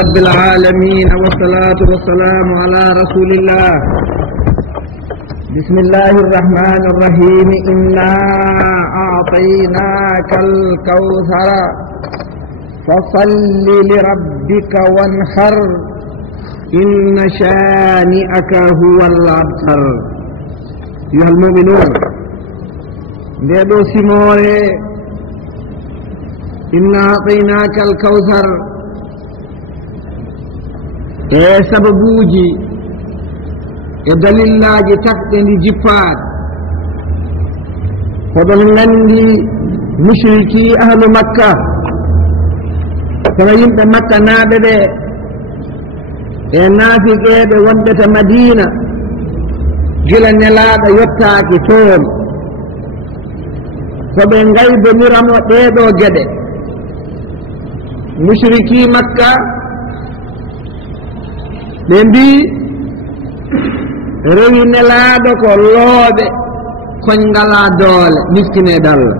رب العالمين والصلاة والسلام على رسول الله. بسم الله الرحمن الرحيم. إنا أعطيناك الكوثر فصل لربك وانحر إن شانئك هو الأبتر. أيها المؤمنون، نيدو سيموري إنا أعطيناك الكوثر e sababuuji e dalillaaji takɗe ndi jippaade koɗon nganndi mushriki ahlu makka kono yimɓe makka naaɓe ɓe e naafiqeeɓe wonɓe to madina gila nelaaɗo yottaaki toon ko ɓe ngayboniramo ɗeeɗo geɗe. Mushriki makka ɓe mbi rewi nelaaɗo ko looɓe koñ ngalaa doole miskineeɗo Allah.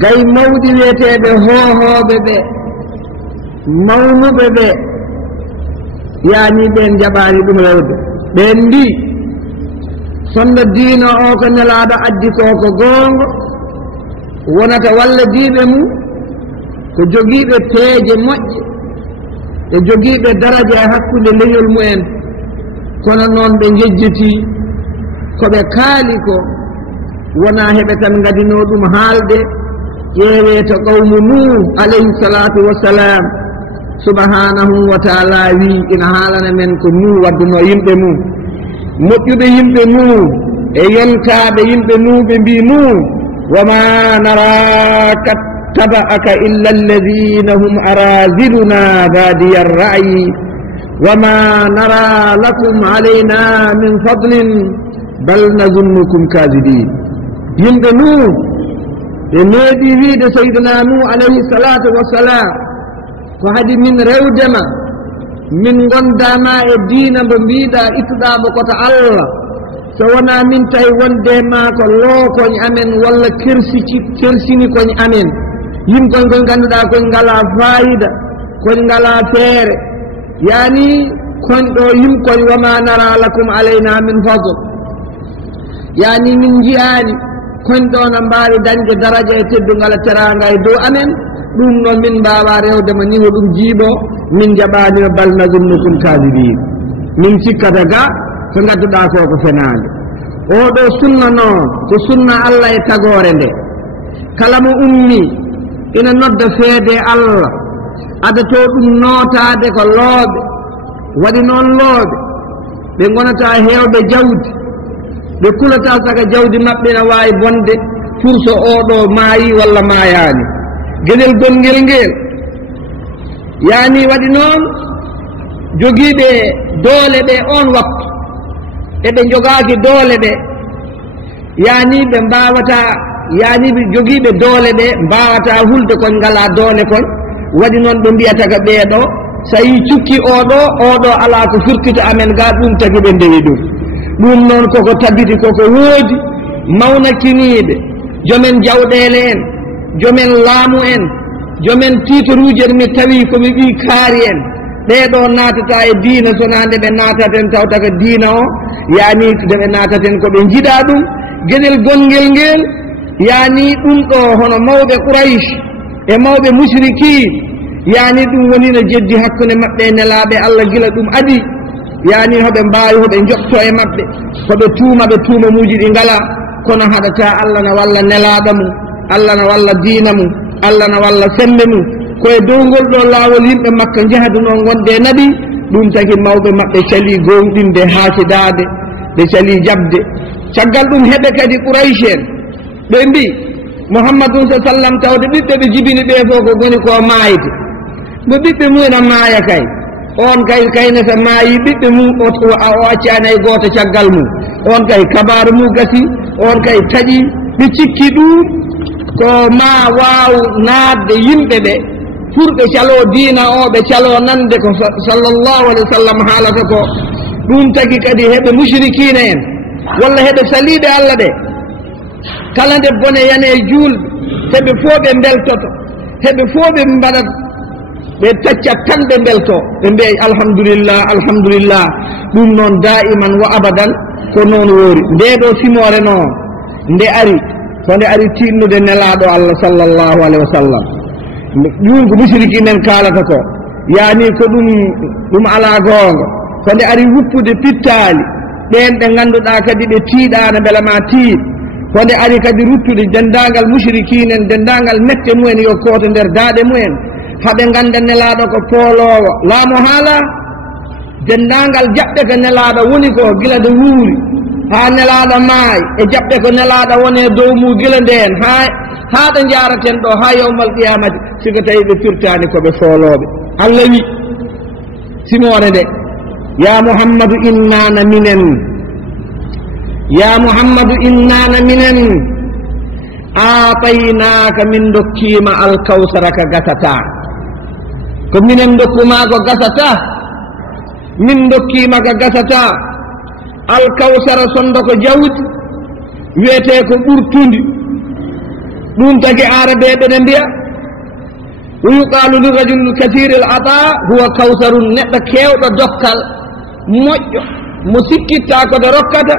gay mawɗi wiyeteeɓe hoohooɓe ɓe mawnuɓe ɓe yaani ɓen jaɓaani ɗum rewde. ɓen mbi sonno diina o ko nelaaɗo addi ko ko goongo wonata walla diiɓe mum ko jogiiɓe peeje moƴƴe e jogiiɓe daraja e hakkunde leñol mumen. kono noon ɓe jejjitii ko ɓe kaali ko wonaa heɓe tan ngadinoo ɗum haalde. ƴeewee to qawmu nuh alayhi salatu wassalam subhanahu wa taala wii ina haalana men ko nuh waddunoo yimɓe mum. moƴƴuɓe yimɓe nuh e yontaaɓe yimɓe nuh ɓe mbii nuh wama naraka اتبعك إلا الذين هم أراذلنا بادي الرأي وما نرى لكم علينا من فضل بل نظنكم كاذبين. يمبه نوح يميدي ويد سيدنا نوح عليه الصلاة والسلام ko hadi min rewdema min gondama e diina mbo mbiɗa ittuɗamo koto Allah so wona min tawi wondema ko lookoñ amen walla kersini koñ amen yimkoñ koñ ngannduɗaa koñ ngalaa fayida koñ ngalaa feere yaani koñ ɗo yimkoñ wama nara lakum alayna min fadl yaani min njiyaani koñ ɗo no mbaawi dañde daraja e teddungal e teraanga e dow amen. ɗum noon min mbaawa rewdema ni no ɗum jiiɓoo min jaɓaanino bal nazunnukum kaadibin. min cikkata ga ko ngannduɗaa ko ko fenaande. oɗo sunna noon ko sunna Allah e tagoore nde kala mo ummi ina nodda feede Allah adato ɗum nootaade ko looɓe waɗi noon looɓe ɓe gonataa heewɓe jawdi ɓe kulataa saka jawdi maɓɓe ne waawi bonde furso oɗo maayi walla maayaani. geɗel gongel ngel yaani waɗi noon jogiiɓe doole ɓe on waktu eɓe jogaaki doole ɓe yaani ɓe mbaawataa yaani ɓe jogiiɓe doole ɓe mbaawataa hulde koñ ngalaa doole koñ. waɗi noon ɓe mbiyata ka ɓeeɗo so yii cukki oɗo alaa ko firtita amen gaa ɗum tagi ɓe ndewi ɗum. ɗum noon koko tabiti koko woodi mawnakiniiɓe jomen jawɗeele en jomen laamu en jomen tiitoruuji en mi tawii komi ɓii kaari en ɓeeɗo naatataa e diina sonaa nde ɓe naataten tawta ko diina o yaani nde ɓe naataten ko ɓe njiɗaa ɗum. geɗel gongel ngel yaani ɗum ɗo hono mawɓe Quraysh e mawɓe mushriki yaani ɗum woni no jeddi hakkunde maɓɓe e nelaaɓe Allah gila ɗum adi yaani hoɓe mbaawi hoɓe njoɓtoo e maɓɓe hoɓe tuuma muuji ɗi ngalaa kono haɗataa Allah na walla nelaaɗo mum Allah na walla diina mum Allah na walla sembe mum koye dow ngol ɗo laawol yimɓe makka njahadu noon wonde e naɓi. ɗum tagi mawɓe maɓɓe calii gowɗinde haasidaade ɓe calii jaɓde. caggal ɗum heɓe kadi Quraysh en ɓe mbi Muhammadun sallam tawde ɓiɓɓe ɓe jibini ɓe fof ko goni ko maayde mo ɓiɓɓe mum maaya kay on kayne so maayi ɓiɓɓe mum o accaani hay gooto caggal mum on kay kabaru mum gasi on kay taƴi ɓe cikki ɗum ko ma waaw naatde yimɓe ɓe pour ɓe caloo diina o ɓe caloo nande ko sallallahu alayhi wa sallam haalata ko. ɗum tagi kadi heɓe mushrikina en walla heɓe saliiɓe Allah ɓe kala nde bone yane juulɓe heɓe fof ɓe mbeltoto heɓe fof ɓe mbaɗat ɓe taccat tan ɓe belto ɓe mbiya alhamdulillah alhamdulillah ɗum noon daiman wa abadan ko noon woori nde ɗo simore noon nde ari ko nde ari tinnude nelaɗo Allah sallllahu alayhi wa sallam ɗum ko mushrikinen kalata ko yani ko ɗum ala goonga ko nde ari wuppude pittali ɓen ɓe ganduɗa kadi ɓe tiiɗano beela ma tiiɗ ko nde ari kadi ruttude dendagal mushrikinen dendagal mette mumen yo koto nder daaɗe mumen haɓe ganda nelaɗo ko poolowo laamo haala dendagal jaɓɓe ko nelaɗo woni ko gila de wuuri ha nelaɗo maayi e jaɓɓe ko nelaɗo woni e dow mu gila nden ha ɗo jaraten ɗo ha yawmal qiyamati siko tawi ɓe firtani koɓe fooloɓe Allah wi simore nde ya muhammadu innana minen ya muhammadu innana minen aataynaka min dokkima alkawsara ka gasata ko minen dokkuma ko gasata min dokkima ka gasata alkawsara sondo ko jawdi wiyete ko ɓurtundi ɗum tagi arabeɓe ɗe mbiya wa yuqalu lirajuli kathiri l ata huwa kawsarun neɗɗo kewɗo dokkal moƴƴo mo sikkitta kode rokkata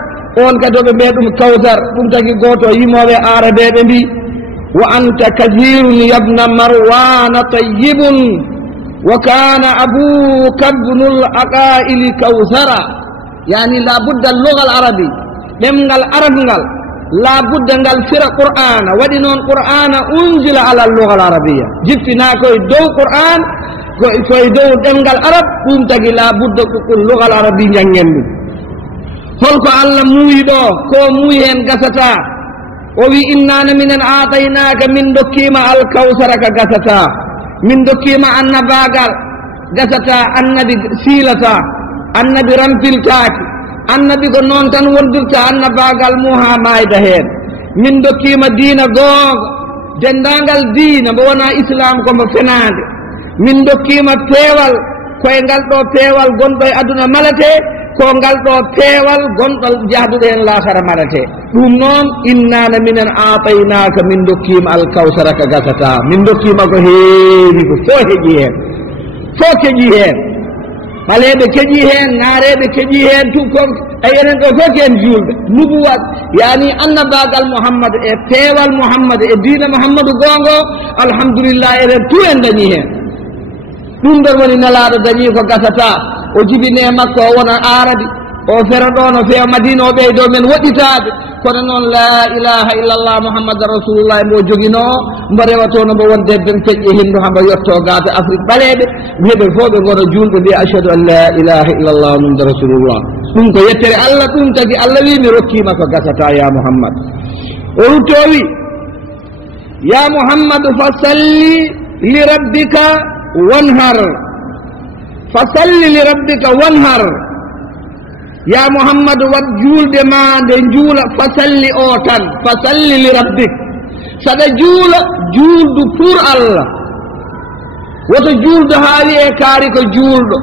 on kadi oɓe mbiya ɗum kawsar ɗum tagi goto yimoɓe arabeɓe mbi wa anta kathirun yabna marwana tayyibun wa kana abuka bnul aqaili kawsara yani la budda lugha al arabi ɗemgal arab ngal la budda ngal fira qur'ana waɗi noon qur'ana unzila ala lugha al arabia jippina koye dow qur'an koye dow ɗemgal arab ɗum tagi la budda ko lugha al arabi janggen ɗum holko Allah muuyi ɗo ko muuyi hen gasata o wi innana minen aataynaka min dokkima alkawsara ka gasata min dokkima annabagal gasata annabi siilata annabi rampiltaaki annabi ko noon tan wondirta annabagal muha mayda heen min dokkima diina goonga dendagal diina mbo wona islam komo fenade min dokkima peewal koye ngal ɗo peewal gonɗo e aduna malate ko ngal ɗo peewal gonɗo jahduɗo hen lahara malate ɗum noon innana minen aataynaka min dokkima alkawsara ka gasata min dokkima ko heewi ko fo heeƴi hen fo keƴi hen ɓaleɓe keƴi hen naareɓe keƴi hen tukkom e enen ɗo fof ken julɓe nubuwat yani annabagal mouhammado e peewal mouhammado e diina mouhammadou gongo alhamdulillah eɗen tout en dañi hen ɗum ɗon woni nelaɗo dañi ko gasata o jibine makko o wona arabi o fera ɗo no feewa madina o ɓeydo men woɗɗitade kono noon la ilaha illallah mouhammad rasulullah mbo joguino mbo rewatono mbo won debben feƴƴe hindu hambo yetto gade afrique ɓaleɓe wiɓe fof ɓe gono julɓe mbiya achhadu an la ilaha illallah muhammad rasulullah ɗum ko yettere Allah ɗum tagi Allah wi mi rokkima ko gasata ya mouhammad o ruttowi ya mouhammadu fa salli li rabbika wanhar fasalli li rabbika wanhar ya muhammadu wat julde ma nde juula fasalli o tan fasalli li rabbik saɗa juula juuldu pour Allah woto juuldo haali e kaari ko juulɗo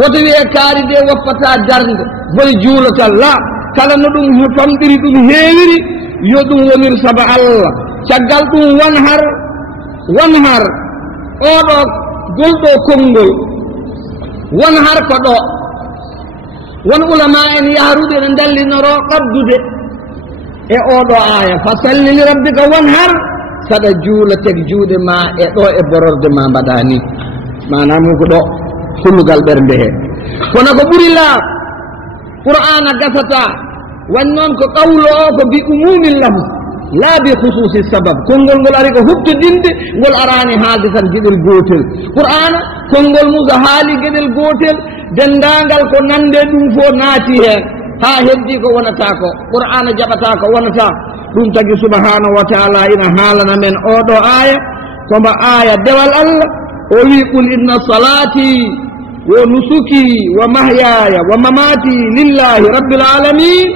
woto wiye kaari de woppata darde boni juulatal la kala no ɗum famɗiri ɗum heewiri yo ɗum wonir saba Allah caggal ɗum wanhar oɗo golɗo konngol wanhar ko ɗo won ulama en yahrude ene dallinoro qabdude e oɗo aya fa salli li rabbika wanhar saɗa juula teg juuɗe ma e ɗo e bororde ma mbaɗa ni manam ko ɗo hullugal ɓernde he kono ko ɓuri laa qur'ana gasata wan noon ko qawlu o ko bi umumil lafs la bi khususi sabab konngol ngol ari ko huftodinde ngol arani haalde tan geɗel gootel qur'ana konngol musa haali geɗel gootel dendagal ko nande ɗum fo naati hen ha heddi ko wonata ko qur'ana jaɓata ko wonata ɗum tagi subhanahu wa taala ina haalana men oɗo aya komba aya dewal Allah o wi qul inna salati wa nusuki wa mahyaya wa mamati lillahi rabbil alamin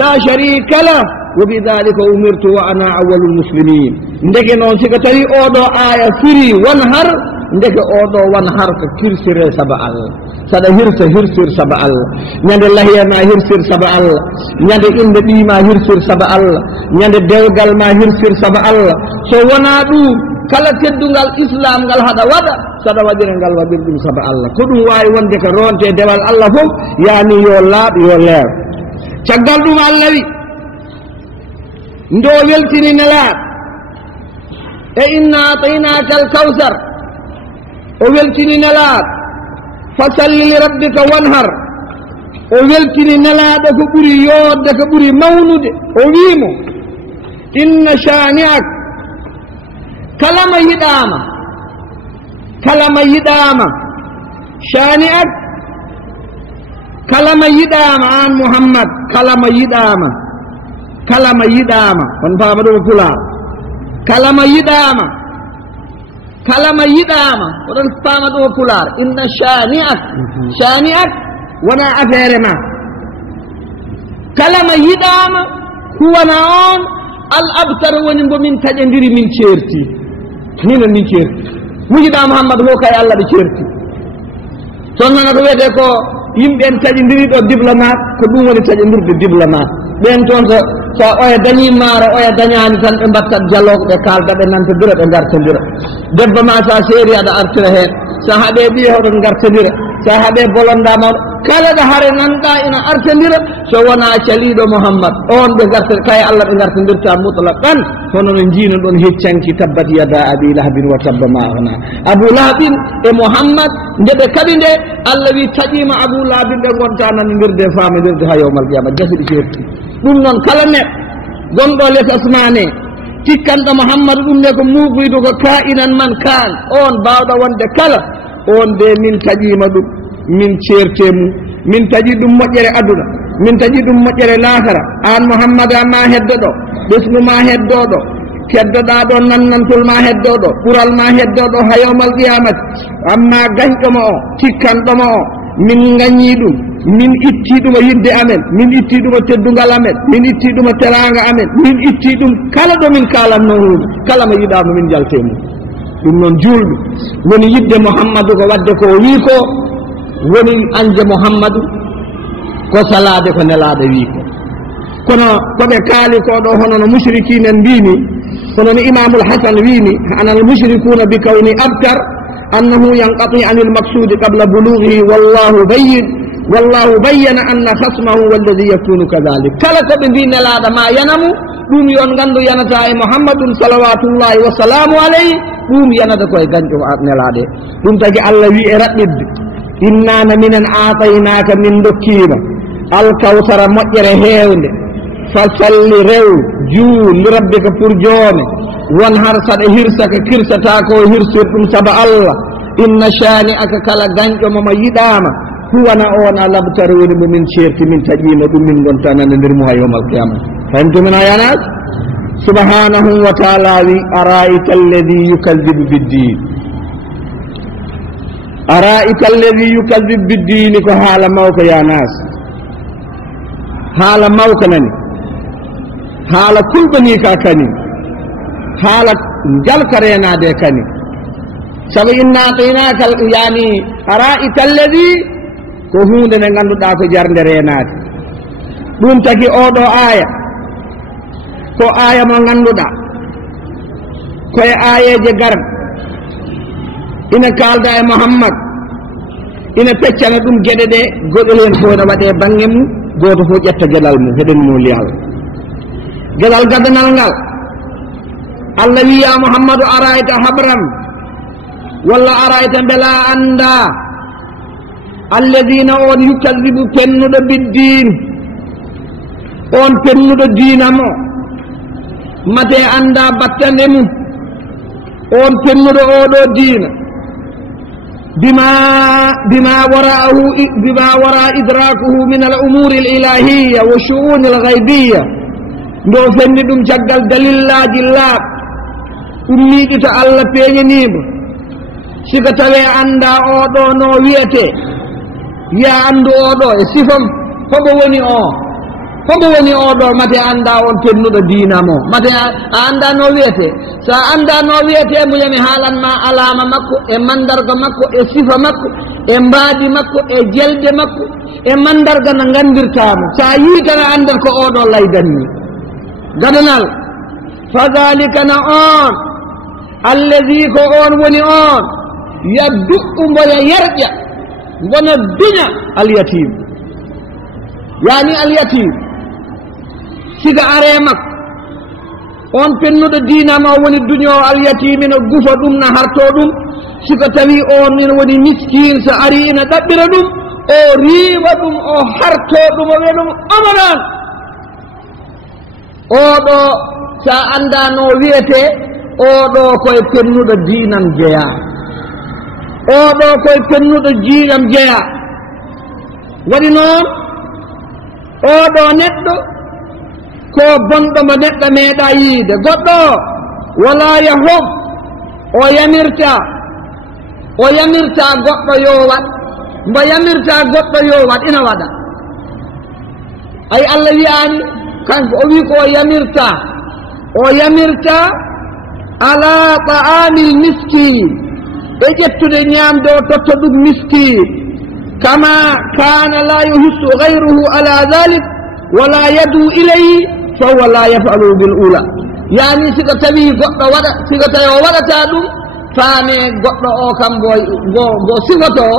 la sharika lah wa bidhalika umirtu wa ana awwalul muslimin ndege noon siko tawi oɗo aya firi wanhar ndege oɗo wanhar ko kirsire saba Allah saɗa hirsir saba Allah ñande lahiyama hirsir saba Allah ñande inde ɓiima hirsir saba Allah ñande dewgal ma hirsir saba Allah so wona ɗum kala teddungal islam ngal haɗa waɗa saɗa waɗira ngal waɗir ɗum saba Allah ko ɗum wawi wonde ko ronte dewal Allah fof yani yo laaɓ yo leer caggal ɗum Allah wi ndo weltini nelaɗo e inna ataynaka alkawsar o weltini nelaɗo fasalli li rabbika wanhar o weltini nelaɗo ko ɓuri yodde ko ɓuri mawnude o wimo inna shani'ak kalama yiɗama shani'ak kalama yiɗama an Muhammad kalama yiɗama on fama ɗum Pulaar kalama yiɗama oɗon fama ɗum Pulaar inna shani'ak wona affaire ma kalama yiɗama huwana on al abtar woni ngo min taƴodiri min ceerti minon min ceerti mujiɗa Muhammad ho kay Allah ɓe ceerti toon nana ko wiyete ko yimɓe en taƴodiri ɗo diplomate ko ɗum woni taƴodirde diplomate ɓen toon so oya dañi maaro oya dañani tan ɓe mbattat dialogue ɓe kalda ɓe nantodira ɓe gartodira debbo ma sa seeri aɗa artira hen sa haaɓe ɓiye hoɗon gartodira sa haaɓe bolondama kala ɗo haare nanɗa ina artodira so wona caliɗo Muhammad on ɓe garta kay Allah ɓe gartodirta mutlaqan hono no jiino ɗon heccanki tabbat yada abi lahabin wa tabba ma agna Abu Lahabin e Muhammad ndeɓe kaɓi nde Allah wi taƴima Abu Lahabin ɓe gonta nanodirde famidirde ha yawmal qiyama gasiɗi certi ɗum noon kala neɗɗo gonɗo les asmane tikkanɗo Muhammad ɗum ne ko muɓuydo ko ka'inan man kan on bawɗo wonde kala on de min taƴima ɗum min ceertemu min taƴi ɗum moƴƴere aduna min taƴi ɗum moƴƴere lahara an Muhammad ma heddoɗo ɓesgu ma heddoɗo keddoɗa ɗo nannantol ma heddoɗo ɓural ma heddoɗo ha yawmal qiyamati amma gañɗomo o tikkanɗomo o min gañi ɗum min itti ɗum yidde amen min itti ɗum teddungal amen min itti ɗum teranga amen min itti ɗum kala ɗo min kalanno hunde kala mo yiɗama min jaltemo ɗum noon julɗo woni yidde Muhammadu ko wadde ko wi ko woni anje Muhammadu ko salade ko nelaɗo wi ko kono koɓe kaali ko ɗo hono no mushrikine en mbini kono no Imamul Hasan wini ana al mushrikuna bi kawni abtar annahu yanqati anil maqsudi qabla bulughihi wallahu bayyana anna khasmahu walladhi yakunu kadhalik kala ko ɓe mbi nelaɗo ma yanamu ɗum yon gandu yanata e Muhammadun salawatullahi wa salamu alayhi ɗum yanata koye gañƴo nelaɗe ɗum tagi Allah wi e raɓɓidde innana minen ataynaka min dokkima alkawsara moƴƴere hewnde fasalli rew juu li rabbika pour joome won har saɗa hirsa ko kirsata ko hirsir ɗum saba Allah inna shani aka kala gañƴo momo yiɗama huwana on a labtar woni mo min ceerti min taƴima ɗum min gonta nanodirmo ha yawmal qiyama fahimtumin ayanat subhanahu wa taala wi araita alladi yukadibu biddin araita alladi yukadibu biddini ko haala mawko ya nas haala mawko nani haala kulɓani ka kani haala jalkarenade kani sabu inna ataynaka yani araita alladi ko hunde nde ganduɗa ko jarnde renade ɗum tagi oɗo aya ko aya mo ganduɗa koye ayeje garɗe ina kalda e Muhammad ina peccana ɗum gueɗe ɗe goɗol hen fof ne waɗe banggue mum goto fof ƴetta gueɗal mum heɗen muli Allah gueɗal gadanal ngal Allah wiya Muhammadu arayta habram walla arayta beela anda alladina on yukadibu pennuɗo biddin on pennuɗo diinamo mate anda battande mum on pennuɗo oɗo diina bima wara idrakuhu min al umuri al ilahiyya wa shu'uni al ghaybiyya ndo fenni ɗum caggal dalillaji laaɓ ummiɗi to Allah peeñanimo sika tawe anda oɗo no wiyete ya andu oɗo e sifam homo woni oɗo mate anda on pennuɗo diinamo mate a anda no wiyete sa anda no wiyete muyami haalanma alama makko e mandarga makko e sifa makko e mbaadi makko e jelde makko e mandarga no gandirtamo sa yiitana andat ko oɗo laydanni gadanal fadhalika na on الذي كون وني اون يدق ولا يرجع ونا الدنيا اليتيم يعني اليتيم سيغا اريمك on pennuɗo dina ma woni duño alyatimi no gufa ɗum na harto ɗum siko tawi on ina woni miskin so ari ina ɗaɓɓira ɗum o riiwa ɗum o harto ɗum o wiya ɗum amanan oɗo sa anda no wiyete oɗo koye pennuɗo dinan jeeya oɗo koye pennuɗo jiinam jeeya waɗi noon oɗo neɗɗo ko bonɗo mo neɗɗo meeɗa yiide goɗɗo wala yahum o yamirta goɗɗo yo waɗ mbo yamirta goɗɗo yo waɗ ina waɗa ay Allah wiyani kanko o wi ko o yamirta ala ta'amil miskin e ƴettude ñamde o totta ɗum miskin kama kana la yuhissu gayruhu ala dhalik wala yadu ilayhi فهو لا يفعل بالأولى يعني سيكو تبي غطة ودا سيكو تبي ودا تادو فاني غطة أو كم غو سيكو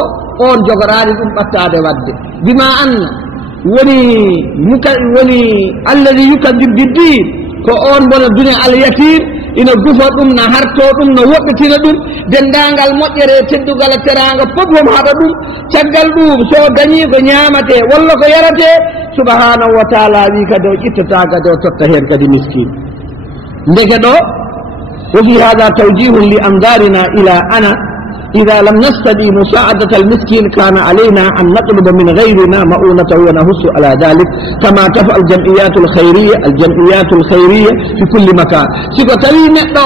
أون جغراري بطادة ودي بما أن وني الذي يكذب بالدين كو أون بنا الدنيا اليتيم ina gufa ɗum na harto ɗum no woɗɗitina ɗum dendagal moƴƴere teddugal e teranga fof hom haɗa ɗum caggal ɗum so dañi ko ñamate walla ko yarate subhanahu wa taala wi kadi o ƴittata kadi o totta hen kadi miskin ndeke ɗo wa fi hada tawjihun li andarina ila ana إذا لم نستطع مساعدة المسكين كان علينا أن نطلب من غيرنا مؤونته ونهس على ذلك كما تفعل الجمعيات الخيرية في كل مكان سيكو تلي نقطة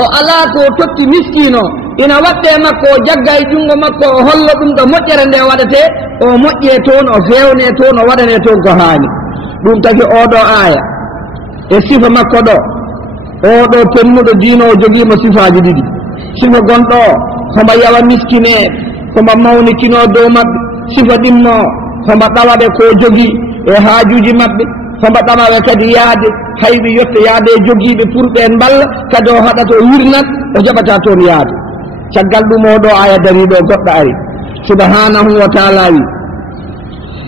o ala ko totti miskino ina wadde makko jagga e jungo makko o holla ɗum ɗo moƴƴere nde waɗete o moƴƴe toon o fewne toon o waɗane toon ko haani ɗum taki oɗo aya e sifa makko ɗo oɗo pennuɗo diino o jogiima sifaji ɗiɗi sifa gonɗo homo yawa miskineɓe homo mawnikino dow maɓɓe sifa ɗimmo homo ɗawaɓe ko jogii e haajuji maɓɓe homo ɗamaɓe kadi yaade hayɓe yotta yaade e jogiiɓe pour ɓen mballa kadi o haɗata o wirnat o jaɓata toon yaade caggal ɗum oɗo aya dariɗo goɗɗo ari subhanahu wa taala wi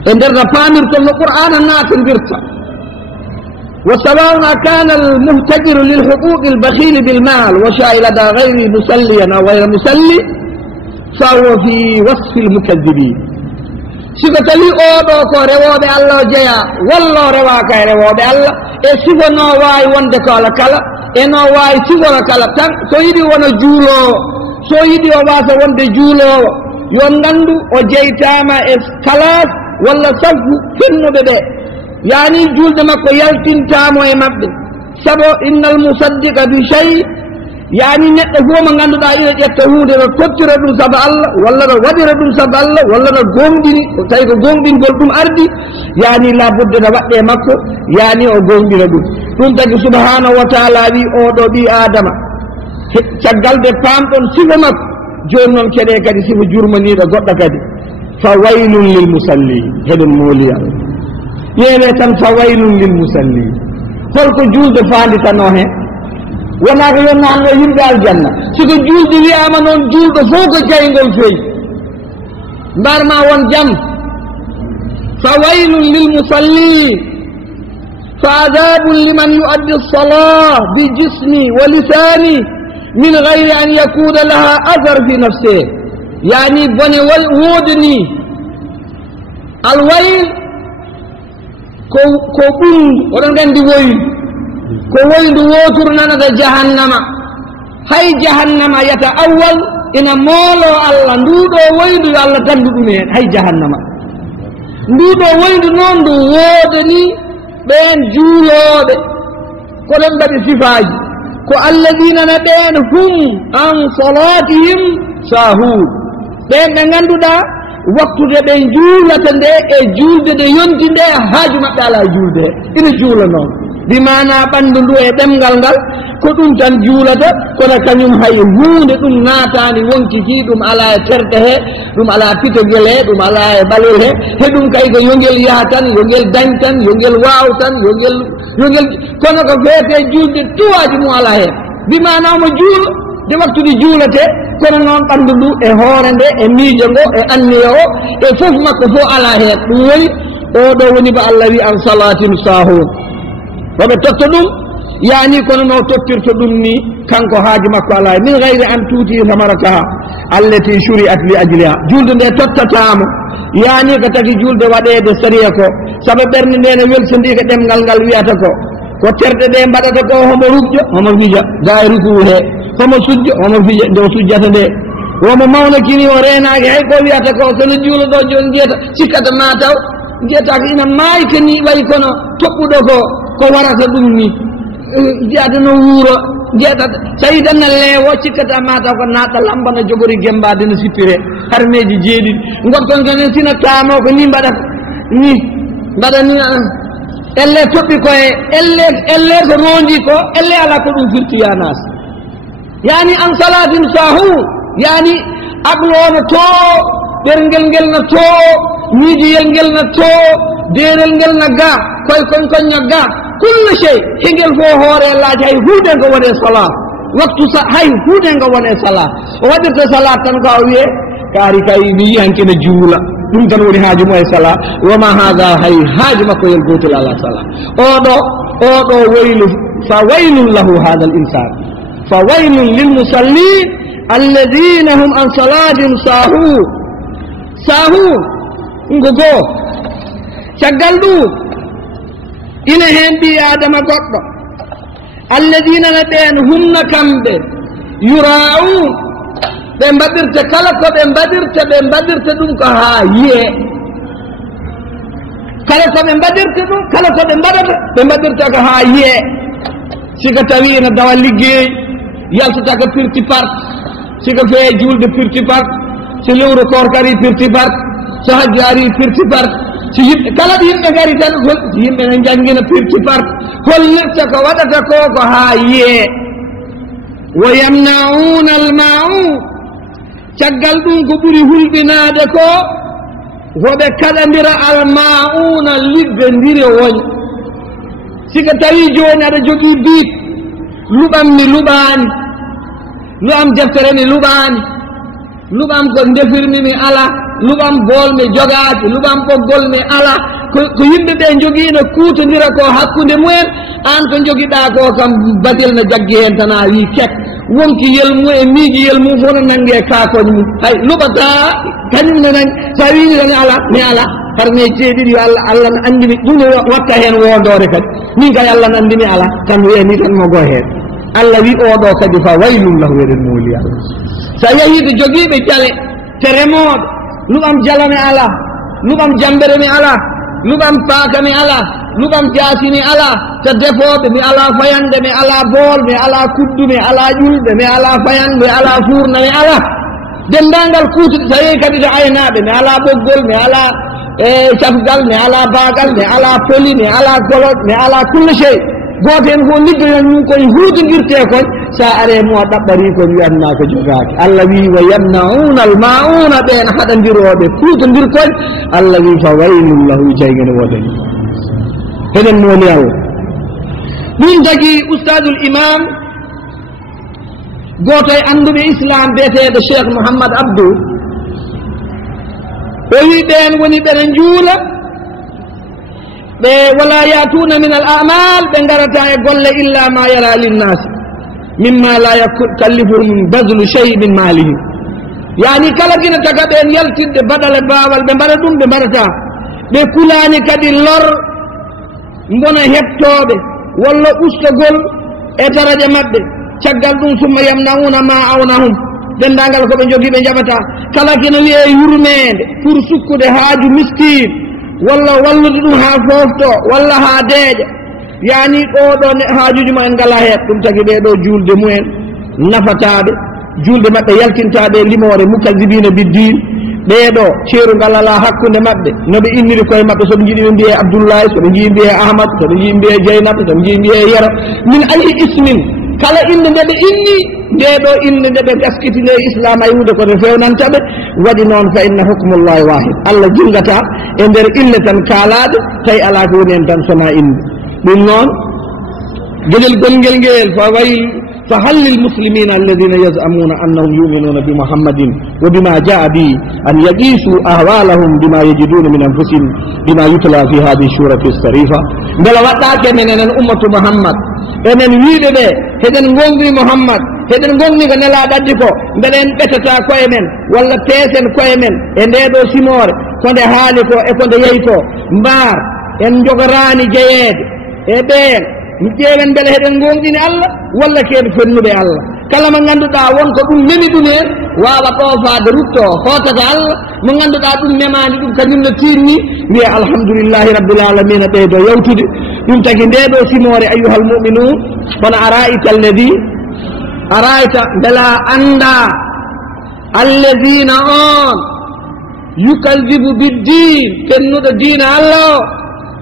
e nder no paamirton no qur'ana naatondirta وسواء كان المهتجر للحقوق البخيل بالمال وشاء لدى غير مسليا أو غير مسلي فهو في وصف المكذبين سيكتلي أوضو كو رواب الله جيا والله رواك رواب الله سيكو نو واي وندك على كلا نو واي سيكو على كلا تن سويدي وانا جولو سويدي وباسا وند جولو يوندندو وجيتاما كلاس ولا سفو كنو ببه يعني جولد مكو يلتين تامو مبد سبو إن المصدق بشيء يعني هو من عنده دائرة يتهود كتر دون سب الله ولا ودر دون سب الله ولا غومدين تايكو غومدين قلتم أرضي يعني لابد نبقى مكو يعني او غومدين دون تاكي سبحانه وتعالى بي أودو بي آدم تقل دي فامتون سيفو مكو جونون كده كده سيفو جرماني دا قد كده فويل للمسلين هذا المولي yeeɓe tan fawaylun lil musallin holko julde faandita no hen wonaa ko yonnanno yimɓe aljanna siko julde wiyama noon julɗo fof ko jaygol feewi mbarma won jam fawaylun lil musallin fa adabun liman yuaddi lsalah bi jismi wa lisani min gayri an yakuna laha athar fi nafsih yani bone woodani alwayl ko ɓundu oɗon gandi woyndu ko woyndu woturu nanata jahannama hay jahannama yata awwal ina moolo Allah nduɗo woyndu yo Allah dandu ɗum hen hay jahannama nduɗo woyndu noon ndu woodani ɓen juuloɓe koɗon mbaɗi sifaji ko alladina na ɓen hum an salatihim sahun ɓen ɓe ganduɗa waktude ɓen juulata nde e juulde nde yonti nde haaju maɓɓe ala juulde ina juula noon bimana ɓanndu ndu e ɗemgal ngal ko ɗum tan juulata kono kañum hay huunde ɗum naataani wonkiki ɗum ala e terɗe he ɗum ala pitogel he ɗum ala e ɓalol he he ɗum kay ko yongel yaha tan yongel dañ tan yongel waaw tan yongel kono ko feete juulde tuwaaji mum ala heen bimana omo juula de waktude juulete kono noon ɓanndu ndu e hoore nde e miijo ngo e anniya o e fof makko fof alaa heen ɗum woni oɗo woni ba Allah wi an salatin sahun woɓe totta ɗum yaani kono no tottirta ɗum ni kanko haaji makko alaa min gayri an tuuti samarataha allati shuri'at li ajliha julde nde tottatamo yaani ko tagi julde waɗeede sariya ko sabu ɓernde nde ne welsondii ko ɗemngal ngal wiyata ko terɗe ɗe mbaɗata ko homo rukjo homo fija ga e rukuu he homo sujjo homo fija nde o sujjata nde womo mawna kini o reenaaki hay ko wiyata ko sono juulo ɗo jooni jeyata sikkata ma taw jeyata ko ina maayka ni wayi kono toɓɓuɗo ko warata ɗum ni jeyata no wuuro jeyata tawi tan no leewo cikkata ma taw ko naatɗa lamba no jogori gembade no sippire harmeji jeeɗiɗi gonton tan en sina taamo ko ni mbaɗata ni mbaɗa ni elle toɓɓi koye elle ko rondi ko elle ala ko ɗum firtiyanas yani an salatin sahu yani aglono to ɗerngel ngel no to miijiyel ngel no to deerel ngel no ga koye konkoño ga kulle chey hengel fo hoore laaji hay huude ngo wone salat waktu hay huude ngo wone salat o waɗirta salat tan ko a wiye kaari kay mi yi hanke ne juula ɗum tan woni haaju mo e salat wama hada hay haaju makko yel gotel ala salat oɗo waylu fa waylun lahu hada al insan fa waylun lil musallin alladina hum an salatin sahun ngo goo caggal ɗum ina heen ɓi adama goɗɗo alladina no ɓeen humna kamɓe yura'un ɓe mbaɗirta kala ko ɓe mbaɗirta ɗum ko haa yiye kala ko ɓe mbaɗirta ɗum kala ko ɓe mbaɗata ɓe mbaɗirta ko haa yiye siko tawi ene dawa liggey yaltata ko pirti part siko fee julde pirti part so lewru korkari pirti part so hajju ari pirti part si yimɓe kala ɗo yimɓe ngari tan si yimɓe ne janngina pirti part hollirta ko waɗata ko haa yiye wa yamna'una alma'un caggal ɗum ko ɓuri hulɓinaade ko hoɓe kaɗandira alma'una liɓɓe ndiri woñ siko tawi jooni aɗa jogii biit luɓam mi luɓaani luɓam deftere mi luɓaani luɓam ko ndefirmi mi ala luɓam bool mi jogaaki luɓam ɓoggol mi ala ko yimɓe ɓe jogiino kuutondira ko hakkunde mumen aan ko jogiɗaa ko kam badil no jaggi heen tan a wii kek wonki yelmu e miiji yelmum fof no nangi e kaakoñ mum hay luɓataa kañum ne nan so a wiini tan mi ala par me ceeɗiɗi yo allah no anndimi ɗum ne watta heen wondoore kadi min kay allah no anndimi ala tan weeni tan mo goo heen allah wi oɗo kadi fa waylum lahu eɗen mooli allah so a yehiide jogiiɓe jale te remooɓe luɓam jala mi ala luɓam jambere mi ala luɓam paaka mi ala luɓam jaasi mi ala to defooɓe mi ala fayande mi ala bool mi ala kuddu mi ala ƴulɓe mi ala fayande mi ala fuurna mi ala denndaangal kuutuɗe so yehi kadi to aynaaɓe mi ala ɓoggol mi ala cafgal mi ala baagal mi ala poli mi ala golol mi ala kulle chey gooto hen fof liggonan mum koye huudodirtee kon sa are mo ɗaɓɓari kon wiyatma ko jogaaki allah wi wa yamna'una alma'una ɓeen haɗandirooɓe kuutondir kon allah wi fa waylun lahu jaygene woɗani heɗen mooni allah ɗum tagi ustadul imam gooto e annduɓe islam biyeteeɗo cheikh mouhammad abdou o wi ɓeen woni ɓeɗe njuula ɓe wala yatuna min al amal ɓe garata e golle illa ma yara linnasi mimma la yukallifuhum badlu chey min malihim yani kala gina taga ɓen yaltidde baɗale baawal ɓe mbaɗa ɗum ɓe mbaɗata ɓe kulani kadi lor bona heɓtoɓe walla ustogol e daraja maɓɓe caggal ɗum summa yamna'una ma awnahum dendagal ko ɓe jogii ɓe jaɓata kala kene wiye yurmede pour sukkude haaju miskin walla wallude ɗum haa foofto walla haa deeƴa yani ɗoɗo haajuji mumen ngala heɓ ɗum tagi ɓeɗo julde mumen nafataaɓe julde maɓɓe yaltintaaɓe limore mukazibina biddin ɓeɗo ceeru ngal ala hakkunde maɓɓe no ɓe inniri koye maɓɓe soɓe jiiɗi ɓe mbiye abdoullahi soɓe jii mbiye ahmad soɓe jii mbiye dieynaba soɓe jii mbiye yero min ayi ismin kala inde nde ɓe inni ndeɗo inde nde ɓe gaskitinde islam ay hunde koto fewnantaɓe waɗi noon fa inna hukmullahi wahid allah jingata e nder ille tan kaalaɗe tawi ala ko woni hen tan sona inde ɗum noon gueɗel gonguel ngel فهل للمسلمين الذين يزعمون أنهم يؤمنون بمحمد وبما جاء به أن يقيسوا أهوالهم بما يجدون من أنفسهم بما يتلى في هذه السورة الشريفة بل وقتك من أمة محمد enen wiiɓe ɓe heɗen gongri mouhammad heɗen gongni ko nela ɗaddi ko mbeɗen ɓetata koye men walla peesen koye men e ndeɗo simore konde haali ko e konde yeeyi ko mbar en jogorani jeyeede e ɓeen mi ƴeewen beele heɗen gonɗini allah walla keɓe fennuɓe allah kala mo ganduɗa wonko ɗum memi ɗum hen wawa ɗofade rutto hotata allah mo ganduɗa ɗum memani ɗum kañum no tirni wiya alhamdoulillahi rabbil alamina ɓeydo yawtude ɗum tagi ndeɗo simore ayuha almuminun kono arayta beela anda alladina on yukadibu biddin kennuɗo diina allah o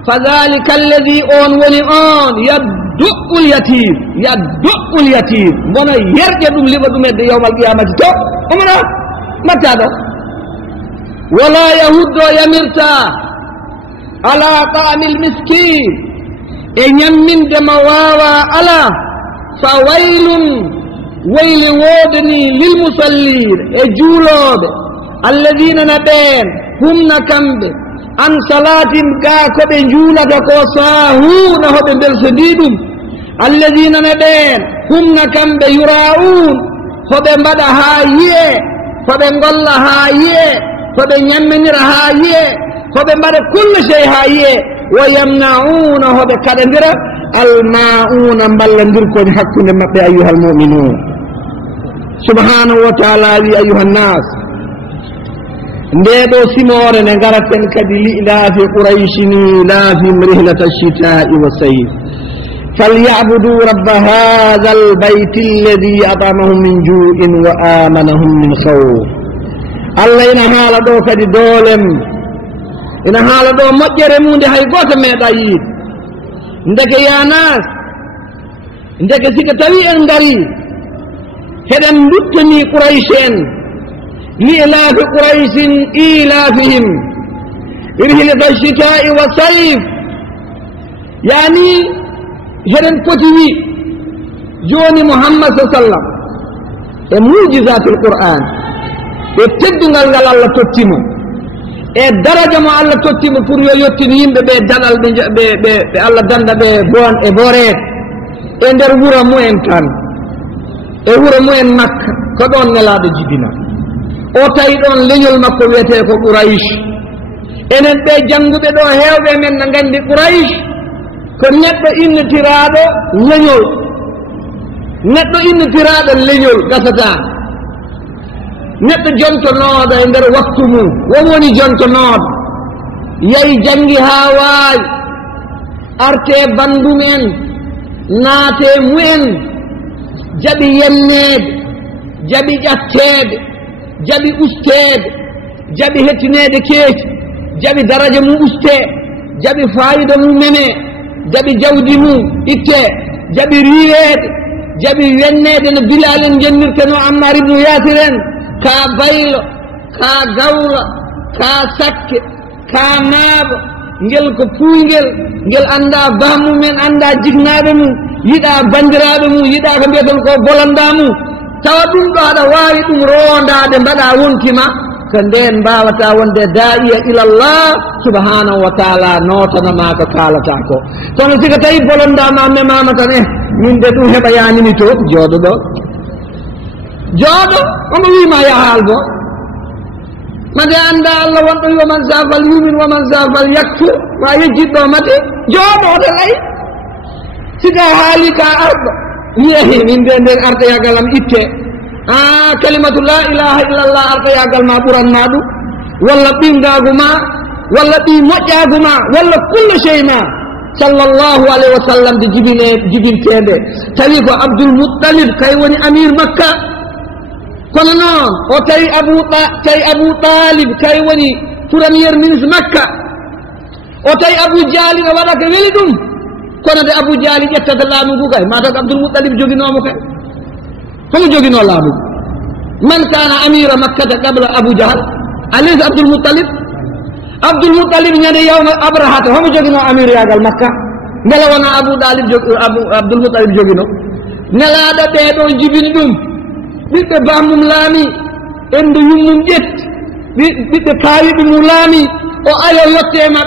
fadhalika alladi on woni on yaddu'ul yatim bona yerƴe ɗum liɓa ɗum edde yawmal qiyamati to omona mbatta ɗo wala yahuddo yamirta ala ta'amil miskin e ñamminde mo wawa ala fa waylun wayli woodani lil musallin e juuloɓe alladina na ɓeen humna kamɓe an salatin ga koɓe juulata ko sahuna hoɓe belsodi ɗum alladina na ɓeen humna kamɓe yura'un hoɓe mbaɗa ha yiye hoɓe golla ha yiye hoɓe ñamminira ha yiye hoɓe mbaɗa kulle chey ha yiye wa yamna'una hoɓe kaɗodira alma'una ballodirkoni hakkude maɓɓe ayuha almuminun subhanahu wa taala wi ayuha nnas ndeɗo simore nde garaten kadi li'laafi quraychini laafim rihlata alchitai wa sayf falyabudu rabba hadha albayti alladi atamahum min ju'in wa amanahum min khawf allah ina haala ɗo kadi doolem ina haala ɗo moƴƴere munde hay goto meeɗa yiide ndeke yanas ndeke sika tawi en ngari heɗen duttani quraysh en li'laafi quraysin ilafihim rihlata alchitai wa sayf yani heɗen poti wi joni muhammad sa sallam e mujisatul qur'an e teddugal ngal allah tottimo e daraja mo allah tottimo pour yo yettin yimɓe ɓe daɗal ɓe allah danda ɓe bon e boreede e nder wuro mumen tan e wuro mumen makka ko ɗon nelaɗo jibina o tawi ɗon leñol makko wiyete ko quraysh enen ɓe jannguɓe ɗo heewɓe men no nganndi quraysh ko neɗɗo innitiraɗo leñol neɗɗo innitiraɗo leñol gasata neɗɗo jontonooɗo e nder waktu mum woni jontonooɗo yahi janngi haa waawi arte bandumen naate mumen jaɓi yenneede jaɓi ƴatteede jaɓi usteede jaɓi hettineede keeci jaɓi daraja mum ustee jaɓi faayida mum memee jaɓi jawdi mum ittee jaɓi riiweede jaɓi wenneede no bilal en jennirte no ammar ibnu yasir en ka baylo ka gawla ka sakke ka naaɓo ngel ko puuyngel ngel annda bamumen annda jignaaɓe mum yiɗa banndiraaɓe mum yiɗa ko mbiyaton ko bolanda mum tawa ɗum ɗo aɗa waawi ɗum rondaade mbaɗa wontima ko nden mbawata wonde da'iya ilallah subhanahu wa taala notanama ko kalata ko kono sika tawi bolondama memama tan min de ɗum heɓa yanimi to jooɗo ɗo jooɗo omo wima yahaal bo made anda allah wonɗo wi waman safal yumin waman safal yakfur ma yejjiɗɗo mate jooɗo oɗo lay sika haali ka arɗo wiyehi min de nden arɗoyagal am itte kalimatu la ilaha illallah arɗoyagal ma ɓuranma ɗum walla ɓingagu ma walla ɓi moƴƴagu ma walla kulle chey ma sallllahu alayhi wa sallam de jibintede tawi ko abdoul muttalib kay woni amir makka kono noon o tawi abou talib kay woni premier ministre makka o tawi abou diali no waɗa ko weli ɗum kono de abou diali ƴettata laamu ngu kay mataw ko abdoul muttalib joginomo kay homo jogino laamu man kana amira makkata qabla abou jahal alaysa abdoul muttalib ñande yawma abrahata homo jogino amir yagal makka ndela wona abou muttalib jogino nelaaɗo ɓeeɗo jibini ɗum ɓiɓɓe bammum laami endu yummum ƴetti ɓiɓɓe kaawiɓe mum laami o ayo yottema